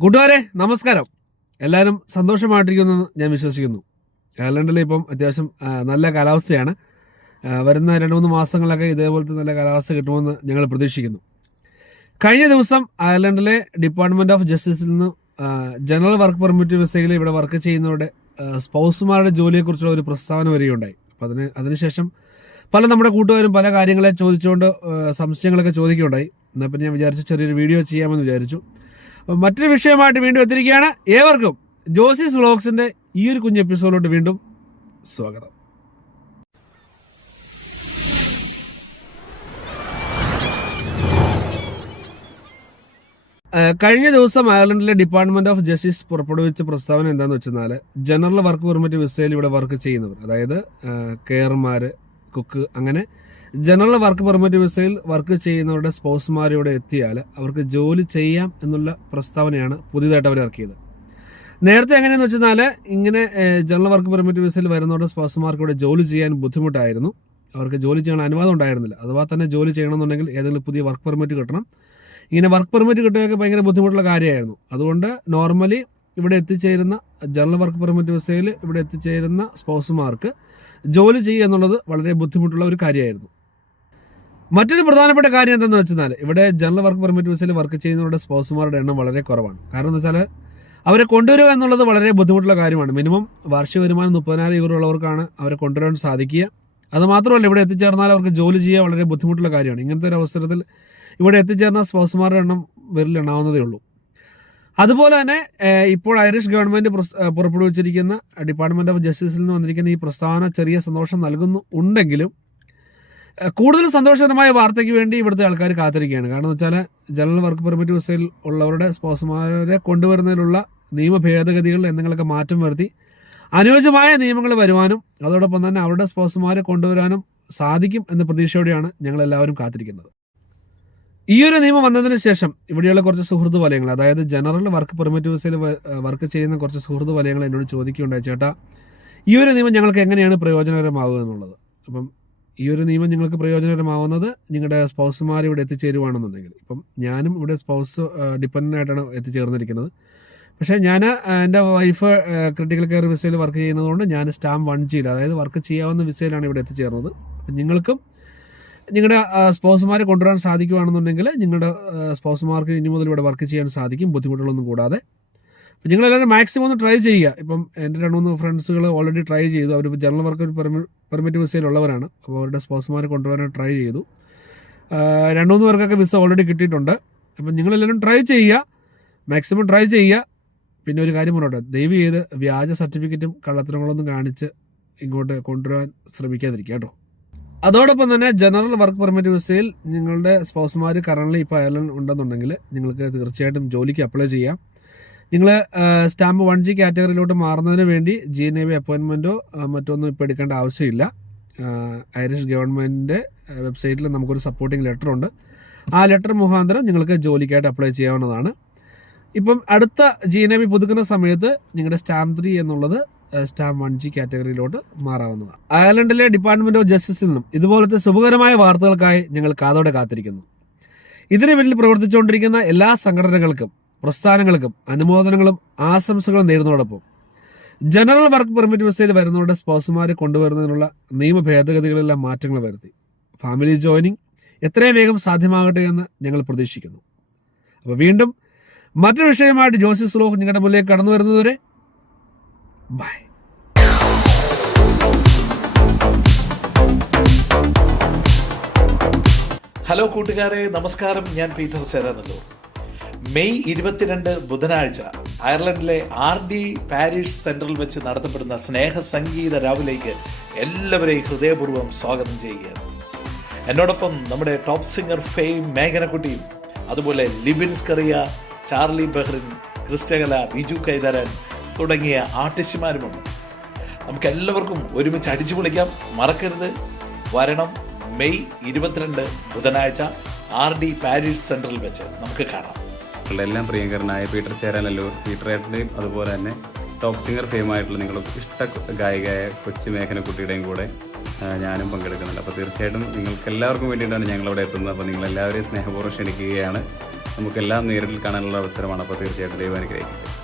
കൂട്ടുകാരെ നമസ്കാരം. എല്ലാവരും സന്തോഷമായിട്ടിരിക്കുന്നു ഞാൻ വിശ്വസിക്കുന്നു. അയർലൻഡിൽ ഇപ്പം അത്യാവശ്യം നല്ല കാലാവസ്ഥയാണ്. വരുന്ന രണ്ട് മൂന്ന് മാസങ്ങളൊക്കെ ഇതേപോലത്തെ നല്ല കാലാവസ്ഥ കിട്ടുമെന്ന് ഞങ്ങൾ പ്രതീക്ഷിക്കുന്നു. കഴിഞ്ഞ ദിവസം അയർലൻഡിലെ ഡിപ്പാർട്ട്മെന്റ് ഓഫ് ജസ്റ്റിസിൽ നിന്ന് ജനറൽ വർക്ക് പെർമിറ്റ് വിസയിൽ ഇവിടെ വർക്ക് ചെയ്യുന്നവരുടെ സ്പൗസുമാരുടെ ജോലിയെക്കുറിച്ചുള്ള ഒരു പ്രസ്താവന വരികയുണ്ടായി. അപ്പം അതിന് അതിനുശേഷം പല നമ്മുടെ കൂട്ടുകാരും പല കാര്യങ്ങളെ ചോദിച്ചുകൊണ്ട് സംശയങ്ങളൊക്കെ ചോദിക്കുകയുണ്ടായി. എന്നാൽ പിന്നെ ഞാൻ വിചാരിച്ചു ചെറിയൊരു വീഡിയോ ചെയ്യാമെന്ന് വിചാരിച്ചു. മറ്റൊരു വിഷയമായിട്ട് വീണ്ടും എത്തിരിക്കുകയാണ് ഏവർക്കും ജോസിസ് വ്ളോഗ്സിന്റെ ഈ ഒരു കുഞ്ഞ് എപ്പിസോഡിലോട്ട് വീണ്ടും സ്വാഗതം. കഴിഞ്ഞ ദിവസം അയർലൻഡിലെ ഡിപ്പാർട്ട്മെന്റ് ഓഫ് ജസ്റ്റിസ് പുറപ്പെടുവിച്ച പ്രസ്താവന എന്താണെന്ന് വെച്ചാൽ ജനറൽ വർക്ക് പെർമിറ്റ് വിസയിൽ ഇവിടെ വർക്ക് ചെയ്യുന്നവർ അതായത് കെയർമാർ കുക്ക് അങ്ങനെ ജനറൽ വർക്ക് പെർമിറ്റ് വിസയിൽ വർക്ക് ചെയ്യുന്നവരുടെ സ്പൗസുമാർ എത്തിയാൽ അവർക്ക് ജോലി ചെയ്യാം എന്നുള്ള പ്രസ്താവനയാണ് പുതിയതായിട്ട് അവർ ഇറക്കിയത്. നേരത്തെ എങ്ങനെയെന്ന് വെച്ചാൽ ഇങ്ങനെ ജനറൽ വർക്ക് പെർമിറ്റ് വിസയിൽ വരുന്നവരുടെ സ്പൗസുമാർക്ക് ജോലി ചെയ്യാൻ ബുദ്ധിമുട്ടായിരുന്നു. അവർക്ക് ജോലി ചെയ്യാൻ അനുവാദം ഉണ്ടായിരുന്നില്ല. അഥവാ തന്നെ ജോലി ചെയ്യണമെന്നുണ്ടെങ്കിൽ ഏതെങ്കിലും പുതിയ വർക്ക് പെർമിറ്റ് കിട്ടണം. ഇങ്ങനെ വർക്ക് പെർമിറ്റ് കിട്ടുകയൊക്കെ ഭയങ്കര ബുദ്ധിമുട്ടുള്ള കാര്യമായിരുന്നു. അതുകൊണ്ട് നോർമലി ഇവിടെ എത്തിച്ചേരുന്ന ജനറൽ വർക്ക് പെർമിറ്റ് വിസയിൽ ഇവിടെ എത്തിച്ചേരുന്ന സ്പൗസുമാർക്ക് ജോലി ചെയ്യുക എന്നുള്ളത് വളരെ ബുദ്ധിമുട്ടുള്ള ഒരു കാര്യമായിരുന്നു. മറ്റൊരു പ്രധാനപ്പെട്ട കാര്യം എന്താണെന്ന് വെച്ചാൽ ഇവിടെ ജനറൽ വർക്ക് പെർമിറ്റ് വിസയിൽ വർക്ക് ചെയ്യുന്നവരുടെ സ്പൗസുമാരുടെ എണ്ണം വളരെ കുറവാണ്. കാരണം എന്താ വെച്ചാൽ അവരെ കൊണ്ടുവരിക എന്നുള്ളത് വളരെ ബുദ്ധിമുട്ടുള്ള കാര്യമാണ്. മിനിമം വാർഷിക വരുമാനം മുപ്പതിനായിരം യൂറോ ഉള്ളവർക്കാണ് അവരെ കൊണ്ടുവരാൻ സാധിക്കുക. അത് മാത്രമല്ല ഇവിടെ എത്തിച്ചേർന്നാൽ അവർക്ക് ജോലി ചെയ്യുക വളരെ ബുദ്ധിമുട്ടുള്ള കാര്യമാണ്. ഇങ്ങനത്തെ ഒരു അവസരത്തിൽ ഇവിടെ എത്തിച്ചേർന്ന സ്പൗസുമാരുടെ എണ്ണം വിരലെണ്ണാവുന്നതേ ഉള്ളൂ. അതുപോലെ തന്നെ ഇപ്പോൾ ഐറിഷ് ഗവൺമെന്റ് പുറപ്പെടുവിച്ചിരിക്കുന്ന ഡിപ്പാർട്ട്മെന്റ് ഓഫ് ജസ്റ്റിസിൽ നിന്ന് വന്നിരിക്കുന്ന ഈ പ്രസ്താവന ചെറിയ സന്തോഷം നൽകുന്നു ഉണ്ടെങ്കിലും കൂടുതൽ സന്തോഷകരമായ വാർത്തയ്ക്ക് വേണ്ടി ഇവിടുത്തെ ആൾക്കാർ കാത്തിരിക്കുകയാണ്. കാരണം എന്ന് വെച്ചാൽ ജനറൽ വർക്ക് പെർമിറ്റ് വിസയിൽ ഉള്ളവരുടെ സ്പോസ്മാരെ കൊണ്ടുവരുന്നതിലുള്ള നിയമ ഭേദഗതികളിൽ എന്തെങ്കിലുമൊക്കെ മാറ്റം വരുത്തി അനുയോജ്യമായ നിയമങ്ങൾ വരുവാനും അതോടൊപ്പം തന്നെ അവരുടെ സ്പോസ്മാരെ കൊണ്ടുവരാനും സാധിക്കും എന്ന പ്രതീക്ഷയോടെയാണ് ഞങ്ങൾ എല്ലാവരും കാത്തിരിക്കുന്നത്. ഈ ഒരു നിയമം വന്നതിന് ശേഷം ഇവിടെയുള്ള കുറച്ച് സുഹൃത്ത് വലയങ്ങൾ അതായത് ജനറൽ വർക്ക് പെർമിറ്റ് വിസയിൽ വർക്ക് ചെയ്യുന്ന കുറച്ച് സുഹൃത്ത് വലയങ്ങൾ എന്നോട് ചോദിക്കുകയുണ്ടായി ചേട്ടാ ഈ ഒരു നിയമം ഞങ്ങൾക്ക് എങ്ങനെയാണ് പ്രയോജനകരമാവുക എന്നുള്ളത്? അപ്പം ഈ ഒരു നിയമം നിങ്ങൾക്ക് പ്രയോജനകരമാവുന്നത് നിങ്ങളുടെ സ്പൗസുമാർ ഇവിടെ എത്തിച്ചേരുവാണെന്നുണ്ടെങ്കിൽ. ഇപ്പം ഞാനും ഇവിടെ സ്പൗസ് ഡിപ്പെൻഡന്റ് ആയിട്ടാണ് എത്തിച്ചേർന്നിരിക്കുന്നത്. പക്ഷേ ഞാൻ എന്റെ വൈഫ് ക്രിട്ടിക്കൽ കെയർ വിസയിൽ വർക്ക് ചെയ്യുന്നതുകൊണ്ട് ഞാൻ സ്റ്റാമ്പ് വൺ ജിയിൽ അതായത് വർക്ക് ചെയ്യാവുന്ന വിസയിലാണ് ഇവിടെ എത്തിച്ചേർന്നത്. അപ്പം നിങ്ങൾക്കും നിങ്ങളുടെ സ്പോസർമാരെ കൊണ്ടുവരാൻ സാധിക്കുകയാണെന്നുണ്ടെങ്കിൽ നിങ്ങളുടെ സ്പോസർമാർക്ക് ഇനി മുതൽ ഇവിടെ വർക്ക് ചെയ്യാൻ സാധിക്കും ബുദ്ധിമുട്ടുകളൊന്നും കൂടാതെ. അപ്പം നിങ്ങളെല്ലാവരും മാക്സിമം ഒന്ന് ട്രൈ ചെയ്യുക. ഇപ്പം എന്റെ രണ്ട് മൂന്ന് ഫ്രണ്ട്സുകൾ ഓൾറെഡി ട്രൈ ചെയ്തു. അവർ ജനറൽ വർക്ക് പെർമിറ്റ് വിസയിലുള്ളവരാണ് അപ്പോൾ അവരുടെ സ്പോസർമാരെ കൊണ്ടുവരാൻ ട്രൈ ചെയ്തു. രണ്ട് മൂന്ന് പേർക്കൊക്കെ വിസ ഓൾറെഡി കിട്ടിയിട്ടുണ്ട്. അപ്പം നിങ്ങളെല്ലാവരും ട്രൈ ചെയ്യുക. മാക്സിമം ട്രൈ ചെയ്യുക. പിന്നെ ഒരു കാര്യം പറഞ്ഞോട്ടെ. ദയവ് ചെയ്ത് വ്യാജ സർട്ടിഫിക്കറ്റും കള്ളത്തരങ്ങളൊന്നും കാണിച്ച് ഇങ്ങോട്ട് കൊണ്ടുവരാൻ ശ്രമിക്കാതിരിക്കുക കേട്ടോ. അതോടൊപ്പം തന്നെ ജനറൽ വർക്ക് പെർമിറ്റ് വിസയിൽ നിങ്ങളുടെ സ്പൗസുമാർ കറണ്ട്ലി ഇപ്പോൾ അയർലൻഡ് ഉണ്ടെന്നുണ്ടെങ്കിൽ നിങ്ങൾക്ക് തീർച്ചയായിട്ടും ജോലിക്ക് അപ്ലൈ ചെയ്യാം. നിങ്ങൾ സ്റ്റാമ്പ് വൺ ജി കാറ്റഗറിയിലോട്ട് മാറുന്നതിന് വേണ്ടി ജി എൻ എ ബി അപ്പോയിൻമെന്റോ മറ്റൊന്നും ഇപ്പോൾ എടുക്കേണ്ട ആവശ്യമില്ല. ഐറിഷ് ഗവൺമെന്റിന്റെ വെബ്സൈറ്റിൽ നമുക്കൊരു സപ്പോർട്ടിംഗ് ലെറ്റർ ഉണ്ട്. ആ ലെറ്റർ മുഖാന്തരം നിങ്ങൾക്ക് ജോലിക്കായിട്ട് അപ്ലൈ ചെയ്യാവുന്നതാണ്. ഇപ്പം അടുത്ത ജി എൻ എ ബി പുതുക്കുന്ന സമയത്ത് നിങ്ങളുടെ സ്റ്റാമ്പ് ത്രീ എന്നുള്ളത് സ്റ്റാമ്പ് വൺ ജി കാറ്റഗറിയിലോട്ട് മാറാവുന്നതാണ്. അയർലൻഡിലെ ഡിപ്പാർട്ട്മെന്റ് ഓഫ് ജസ്റ്റിസിൽ നിന്നും ഇതുപോലത്തെ ശുഭകരമായ വാർത്തകൾക്കായി ഞങ്ങൾ കാതോടെ കാത്തിരിക്കുന്നു. ഇതിനു പിന്നിൽ പ്രവർത്തിച്ചുകൊണ്ടിരിക്കുന്ന എല്ലാ സംഘടനകൾക്കും പ്രസ്ഥാനങ്ങൾക്കും അനുമോദനങ്ങളും ആശംസകളും നേരുന്നതോടൊപ്പം ജനറൽ വർക്ക് പെർമിറ്റ് വിസയിൽ വരുന്നവരുടെ സ്പോസുമാരെ കൊണ്ടുവരുന്നതിനുള്ള നിയമ ഭേദഗതികളെല്ലാം മാറ്റങ്ങൾ വരുത്തി. ഫാമിലി ജോയിനിങ് എത്രയും വേഗം സാധ്യമാകട്ടെ എന്ന് ഞങ്ങൾ പ്രതീക്ഷിക്കുന്നു. അപ്പോൾ വീണ്ടും മറ്റൊരു വിഷയമായിട്ട് ജോസി സ്ലോഹ് നിങ്ങളുടെ മുന്നിലേക്ക് കടന്നു വരുന്നതുവരെ ബൈ ഹലോ കൂട്ടുകാരെ. നമസ്കാരം. ഞാൻ പീറ്റർ ചേരാനല്ലൂർ. മെയ് ഇരുപത്തിരണ്ട് ബുധനാഴ്ച അയർലൻഡിലെ ആർ ഡി പാരീഷ് സെന്ററിൽ വെച്ച് നടത്തപ്പെടുന്ന സ്നേഹ സംഗീത രാവിലേക്ക് എല്ലാവരെയും ഹൃദയപൂർവം സ്വാഗതം ചെയ്യുകയാണ്. എന്നോടൊപ്പം നമ്മുടെ ടോപ്പ് സിംഗർ ഫെയിം മേഘനക്കുട്ടിയും അതുപോലെ ലിബിൻസ് കറിയ ചാർലി ബെഹ്റിൻ ക്രിസ്റ്റകല ബിജു കൈതരൻ തുടങ്ങിയ ആർട്ടിസ്റ്റുമാരുമുണ്ട്. നമുക്കെല്ലാവർക്കും ഒരുമിച്ച് അടിച്ചു പൊളിക്കാം. മറക്കരുത്. വരണം. മെയ് ഇരുപത്തിരണ്ട് ബുധനാഴ്ച ആർ ഡി പാരീഷ് സെന്ററിൽ വെച്ച് നമുക്ക് കാണാം. എല്ലാം പ്രിയങ്കരനായ പീറ്റർ ചേരാനല്ലൂർ പീറ്റർ ഏട്ടന്റെയും അതുപോലെ തന്നെ ടോപ്പ് സിംഗർ ഫെയിം ആയിട്ടുള്ള നിങ്ങളുടെ ഇഷ്ട ഗായികയായ കൊച്ചു മേഘനക്കുട്ടിയുടെയും കൂടെ ഞാനും പങ്കെടുക്കുന്നുണ്ട്. അപ്പോൾ തീർച്ചയായിട്ടും നിങ്ങൾക്ക് എല്ലാവർക്കും വേണ്ടിയിട്ടാണ് ഞങ്ങളവിടെ എത്തുന്നത്. അപ്പോൾ നിങ്ങളെല്ലാവരെയും സ്നേഹപൂർവം ക്ഷണിക്കുകയാണ്. നമുക്കെല്ലാം നേരിൽ കാണാനുള്ള അവസരമാണ്. അപ്പോൾ തീർച്ചയായിട്ടും ദൈവം അനുഗ്രഹിക്കട്ടെ.